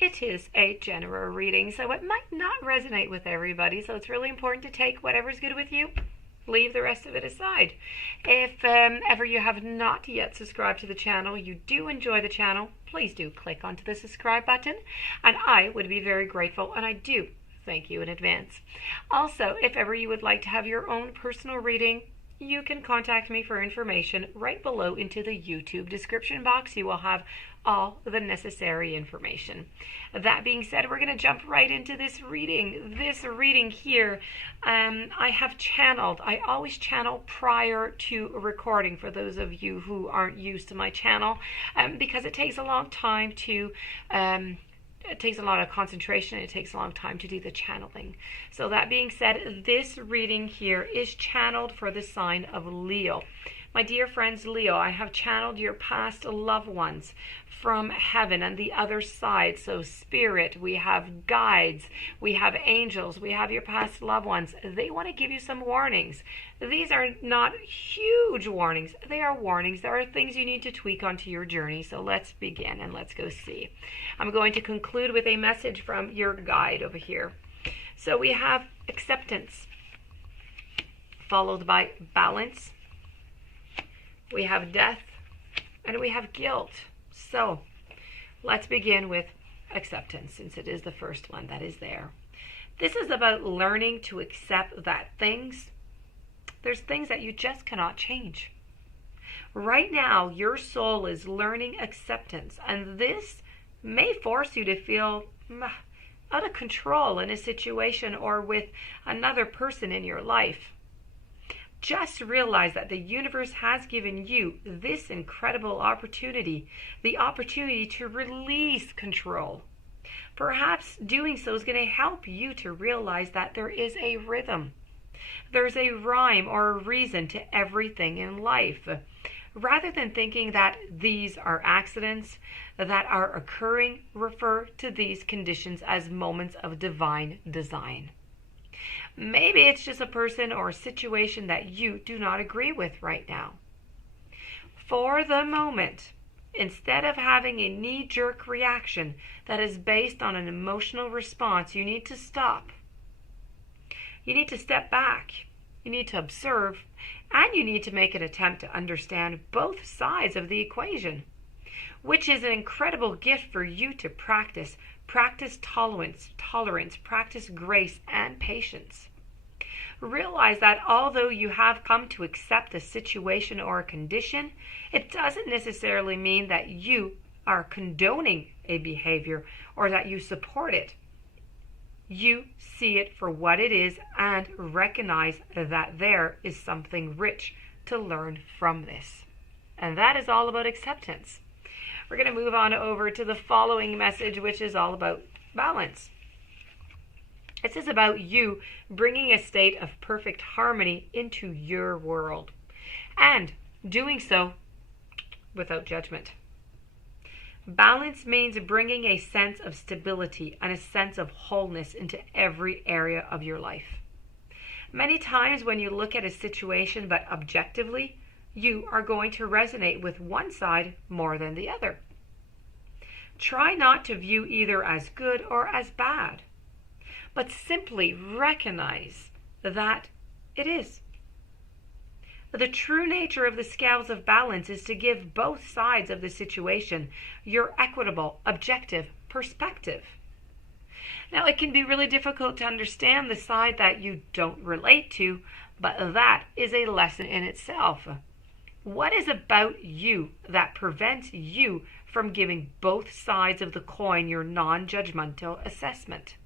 It is a general reading, so it might not resonate with everybody, so it's really important to take whatever's good with you. Leave the rest of it aside. If ever you have not yet subscribed to the channel, you do enjoy the channel, please do click onto the subscribe button, and I would be very grateful, and I do thank you in advance. Also, if ever you would like to have your own personal reading, you can contact me for information right below into the YouTube description box. You will have all the necessary information. That being said, we're going to jump right into this reading. This reading here, I have channeled. I always channel prior to recording for those of you who aren't used to my channel, because it takes a long time to it takes a lot of concentration. It takes a long time to do the channeling. So that being said, this reading here is channeled for the sign of Leo. My dear friends, Leo, I have channeled your past loved ones from heaven and the other side. So spirit, we have guides, we have angels, we have your past loved ones. They want to give you some warnings. These are not huge warnings. They are warnings. There are things you need to tweak onto your journey. So let's begin and let's go see. I'm going to conclude with a message from your guide over here. So we have acceptance, followed by balance. We have death, and we have guilt. So let's begin with acceptance, since it is the first one that is there. This is about learning to accept that there's things that you just cannot change. Right now, your soul is learning acceptance, and this may force you to feel out of control in a situation or with another person in your life. Just realize that the universe has given you this incredible opportunity, the opportunity to release control. Perhaps doing so is going to help you to realize that there is a rhythm. There's a rhyme or a reason to everything in life. Rather than thinking that these are accidents that are occurring, refer to these conditions as moments of divine design. Maybe it's just a person or a situation that you do not agree with right now. For the moment, instead of having a knee-jerk reaction that is based on an emotional response, you need to stop. You need to step back. You need to observe, and you need to make an attempt to understand both sides of the equation, which is an incredible gift for you to practice. Practice tolerance, practice grace and patience. Realize that although you have come to accept a situation or a condition, it doesn't necessarily mean that you are condoning a behavior or that you support it. You see it for what it is and recognize that there is something rich to learn from this. And that is all about acceptance. We're going to move on over to the following message, which is all about balance. This is about you bringing a state of perfect harmony into your world, and doing so without judgment. Balance means bringing a sense of stability and a sense of wholeness into every area of your life. Many times when you look at a situation but objectively, you are going to resonate with one side more than the other. Try not to view either as good or as bad, but simply recognize that it is. The true nature of the scales of balance is to give both sides of the situation your equitable, objective perspective. Now, it can be really difficult to understand the side that you don't relate to, but that is a lesson in itself. What is about you that prevents you from giving both sides of the coin your non-judgmental assessment?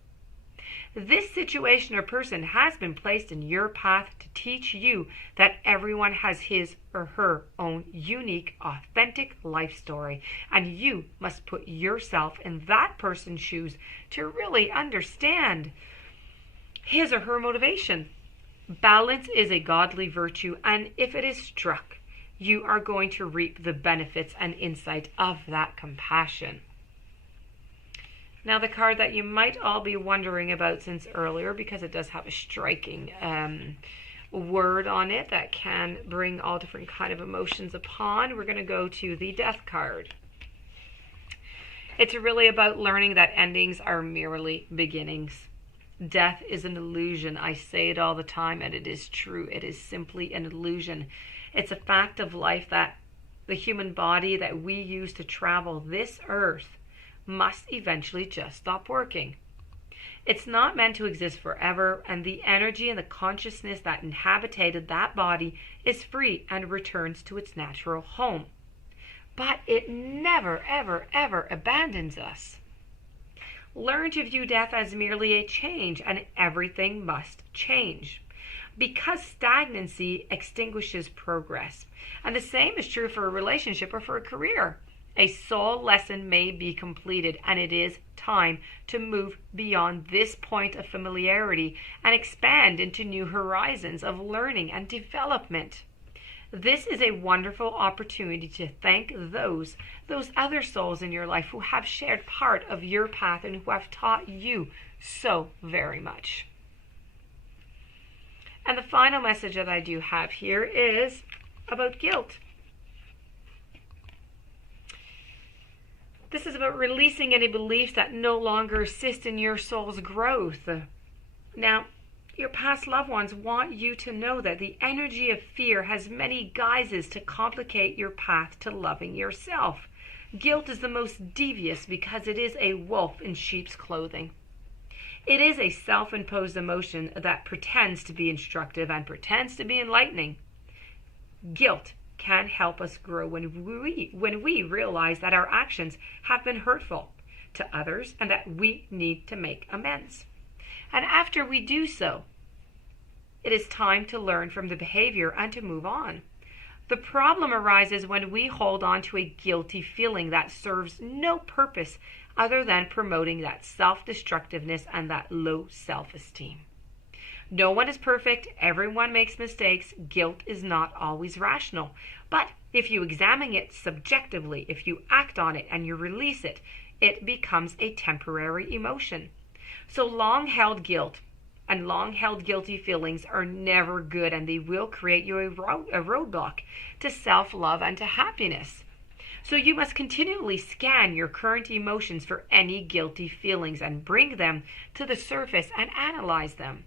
This situation or person has been placed in your path to teach you that everyone has his or her own unique, authentic life story, and you must put yourself in that person's shoes to really understand his or her motivation. Balance is a godly virtue, and if it is struck, you are going to reap the benefits and insight of that compassion. Now, the card that you might all be wondering about since earlier, because it does have a striking word on it that can bring all different kind of emotions upon, we're going to go to the Death card. It's really about learning that endings are merely beginnings. Death is an illusion. I say it all the time, and it is true. It is simply an illusion. It's a fact of life that the human body that we use to travel this earth must eventually just stop working. It's not meant to exist forever, and the energy and the consciousness that inhabited that body is free and returns to its natural home. But it never, ever, ever abandons us. Learn to view death as merely a change, and everything must change. Because stagnancy extinguishes progress. And the same is true for a relationship or for a career. A soul lesson may be completed, and it is time to move beyond this point of familiarity and expand into new horizons of learning and development. This is a wonderful opportunity to thank those other souls in your life who have shared part of your path and who have taught you so very much. And the final message that I do have here is about guilt. This is about releasing any beliefs that no longer assist in your soul's growth. Now, your past loved ones want you to know that the energy of fear has many guises to complicate your path to loving yourself. Guilt is the most devious because it is a wolf in sheep's clothing. It is a self-imposed emotion that pretends to be instructive and pretends to be enlightening. Guilt can help us grow when we realize that our actions have been hurtful to others and that we need to make amends. And after we do so, it is time to learn from the behavior and to move on. The problem arises when we hold on to a guilty feeling that serves no purpose other than promoting that self-destructiveness and that low self-esteem. No one is perfect. Everyone makes mistakes. Guilt is not always rational. But if you examine it subjectively, if you act on it and you release it, it becomes a temporary emotion. So long-held guilt and long-held guilty feelings are never good, and they will create you a roadblock to self-love and to happiness. So you must continually scan your current emotions for any guilty feelings and bring them to the surface and analyze them.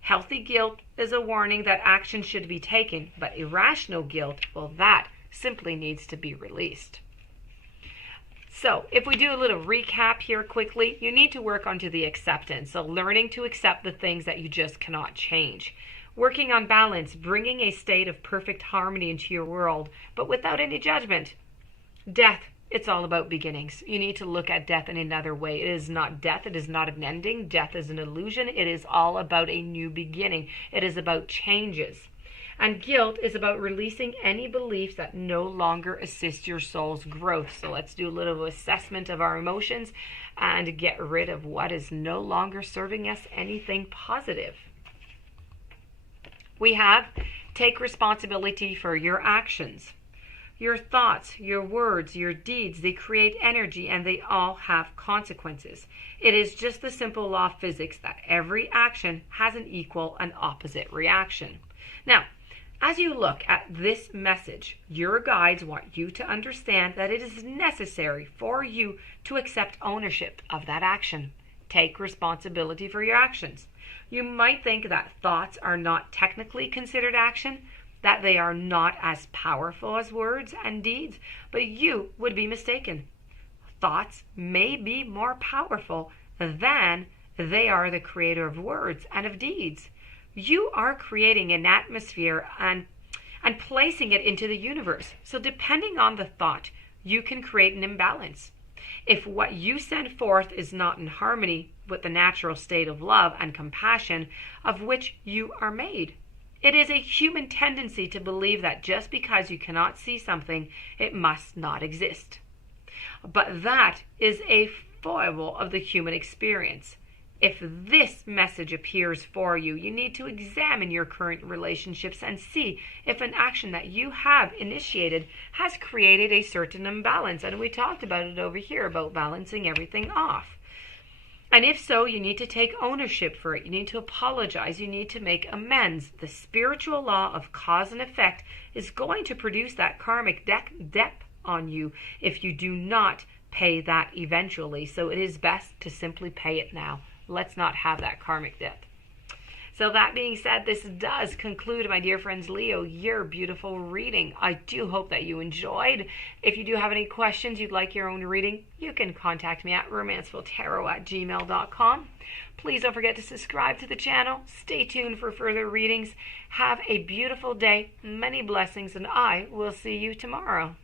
Healthy guilt is a warning that action should be taken, but irrational guilt, well, that simply needs to be released. So if we do a little recap here quickly, you need to work onto the acceptance. So learning to accept the things that you just cannot change. Working on balance, bringing a state of perfect harmony into your world, but without any judgment. Death, it's all about beginnings. You need to look at death in another way. It is not death. It is not an ending. Death is an illusion. It is all about a new beginning. It is about changes. And guilt is about releasing any beliefs that no longer assist your soul's growth. So let's do a little assessment of our emotions and get rid of what is no longer serving us anything positive. We have take responsibility for your actions. Your thoughts, your words, your deeds, they create energy and they all have consequences. It is just the simple law of physics that every action has an equal and opposite reaction. Now, as you look at this message, your guides want you to understand that it is necessary for you to accept ownership of that action. Take responsibility for your actions. You might think that thoughts are not technically considered action, that they are not as powerful as words and deeds, but you would be mistaken. Thoughts may be more powerful than they are the creator of words and of deeds. You are creating an atmosphere and placing it into the universe. So depending on the thought, you can create an imbalance. If what you send forth is not in harmony with the natural state of love and compassion of which you are made, it is a human tendency to believe that just because you cannot see something, it must not exist. But that is a foible of the human experience. If this message appears for you, you need to examine your current relationships and see if an action that you have initiated has created a certain imbalance. And we talked about it over here, about balancing everything off. And if so, you need to take ownership for it. You need to apologize. You need to make amends. The spiritual law of cause and effect is going to produce that karmic debt on you if you do not pay that eventually. So it is best to simply pay it now. Let's not have that karmic debt. So that being said, this does conclude, my dear friends, Leo, your beautiful reading. I do hope that you enjoyed. If you do have any questions, you'd like your own reading, you can contact me at romancefulltarot@gmail.com. Please don't forget to subscribe to the channel. Stay tuned for further readings. Have a beautiful day, many blessings, and I will see you tomorrow.